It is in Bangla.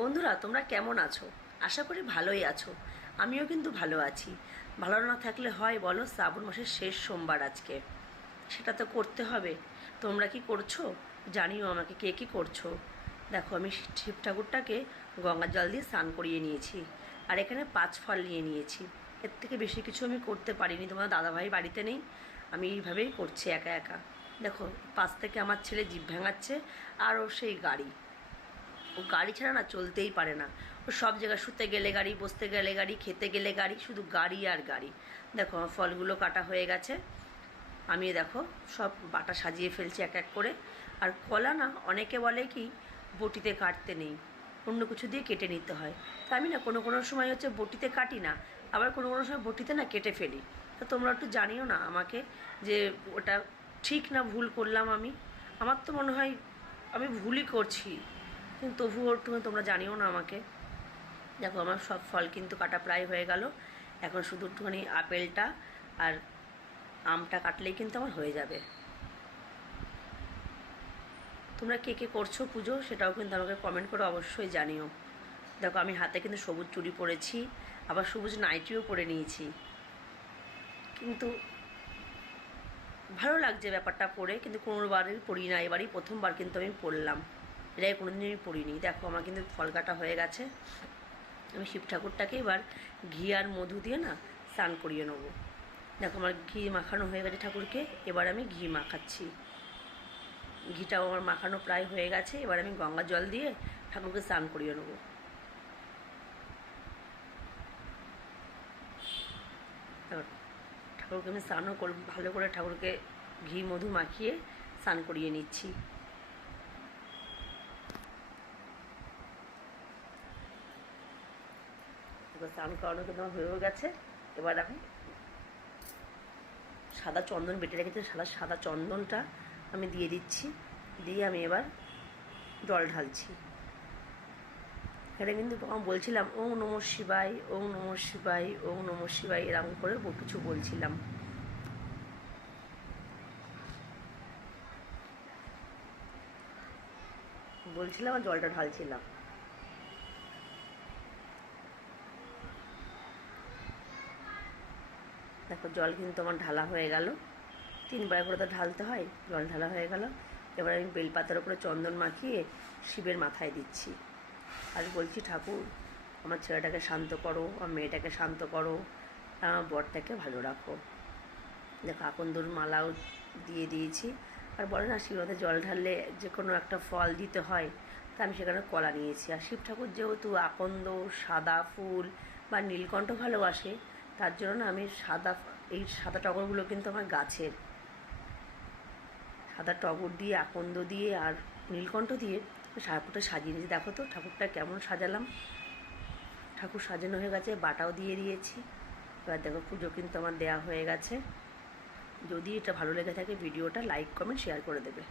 বন্ধুরা, তোমরা কেমন আছো? আশা করি ভালোই আছো। আমিও কিন্তু ভালো আছি। ভালো না থাকলে হয় বলো? শ্রাবণ মাসের শেষ সোমবার আজকে, সেটা তো করতে হবে। তোমরা কি করছো জানিও আমাকে, কে কী করছো। দেখো, আমি শিব ঠাকুরটাকে গঙ্গার জল দিয়ে স্নান করিয়ে নিয়েছি, আর এখানে 5 ফল নিয়ে নিয়েছি। এর থেকে বেশি কিছু আমি করতে পারিনি, তোমার দাদাভাই বাড়িতে নেই, আমি এইভাবেই করছি একা একা। দেখো, পাশ থেকে আমার ছেলে জিভ ভাঙাচ্ছে, আর ও সেই গাড়ি, ও গাড়ি ছাড়া না চলতেই পারে না। ও সব জায়গায় শুতে গেলে গাড়ি, বসতে গেলে গাড়ি, খেতে গেলে গাড়ি, শুধু গাড়ি আর গাড়ি। দেখো, আমার ফলগুলো কাটা হয়ে গেছে। আমি দেখো সব বাটা সাজিয়ে ফেলছি এক এক করে। আর কলা না, অনেকে বলে কি বটিতে কাটতে নেই, অন্য কিছু দিয়ে কেটে নিতে হয়। তা আমি না কোনো কোনো সময় হচ্ছে বটিতে কাটি না, আবার কোনো কোনো সময় বটিতে না কেটে ফেলি। তা তোমরা একটু জানিও না আমাকে, যে ওটা ঠিক না ভুল করলাম আমি। আমার তো মনে হয় আমি ভুলই করছি, কিন্তু তবুও একটু তোমরা জানিও না আমাকে। দেখো, আমার সব ফল কিন্তু কাটা প্রায় হয়ে গেল। এখন শুধু একটুখানি আপেলটা আর আমটা কাটলেই কিন্তু আমার হয়ে যাবে। তোমরা কে কে করছো পুজো, সেটাও কিন্তু আমাকে কমেন্ট করে অবশ্যই জানিও। দেখো, আমি হাতে কিন্তু সবুজ চুড়ি পরেছি, আবার সবুজ নাইটিও পরে নিয়েছি। কিন্তু ভালো লাগছে ব্যাপারটা পরে, কিন্তু কোনোবারই পরি না, এবারই প্রথমবার কিন্তু আমি পরলাম। এটাই কোনোদিনই আমি পরিনি। দেখো, আমার কিন্তু ফল কাটা হয়ে গেছে। আমি শিব ঠাকুরটাকে এবার ঘি আর মধু দিয়ে না স্নান করিয়ে নেবো। দেখো, আমার ঘি মাখানো হয়ে গেছে ঠাকুরকে, এবার আমি ঘি মাখাচ্ছি। ঘিটাও আমার মাখানো প্রায় হয়ে গেছে, এবার আমি গঙ্গা জল দিয়ে ঠাকুরকে স্নান করিয়ে নেবো। ঠাকুরকে আমি স্নানও করি ভালো করে, ঠাকুরকে ঘি মধু মাখিয়ে স্নান করিয়ে নিচ্ছি। স্নান করানো কিন্তু আমার হয়েও গেছে। এবার আমি সাদা চন্দন বেটে রেখেছি, সাদা সাদা চন্দনটা আমি দিয়ে দিচ্ছি, দিয়ে আমি এবার জল ঢালছি। এখানে কিন্তু আমি বলছিলাম ওং নমঃ শিবায়, ওং নমঃ শিবায়, ওং নমঃ শিবায়, এরকম করে কিছু বলছিলাম। আর জলটা ঢালছিলাম। দেখো, জল কিন্তু আমার ঢালা হয়ে গেল। 3বার করে তো ঢালতে হয়। জল ঢালা হয়ে গেল। এবার আমি বেলপাতার উপরে চন্দন মাখিয়ে শিবের মাথায় দিচ্ছি, আর বলছি, ঠাকুর, আমার ছেলেটাকে শান্ত করো, আমার মেয়েটাকে শান্ত করো, আর আমার বরটাকে ভালো রাখো। দেখো, আকন্দর মালাও দিয়ে দিয়েছি। আর বলে না, শিবরাতে জল ঢাললে যে কোনো একটা ফল দিতে হয়, তা আমি সেখানে কলা নিয়েছি। আর শিব ঠাকুর যেহেতু আকন্দ, সাদা ফুল বা নীলকণ্ঠ ভালোবাসে, তার জন্য না আমি এই সাদা টগরগুলো কিন্তু আমার গাছের। সাদা টগর দিয়ে, আকন্দ দিয়ে আর নীলকণ্ঠ দিয়ে ঠাকুরটা সাজিয়ে নিয়েছি। দেখো তো ঠাকুরটা কেমন সাজালাম। ঠাকুর সাজানো হয়ে গেছে, বাটাও দিয়ে দিয়েছি। এবার দেখো, পুজো কিন্তু আমার দেয়া হয়ে গেছে। যদি এটা ভালো লেগে থাকে ভিডিওটা লাইক কমেন্ট শেয়ার করে দেবে।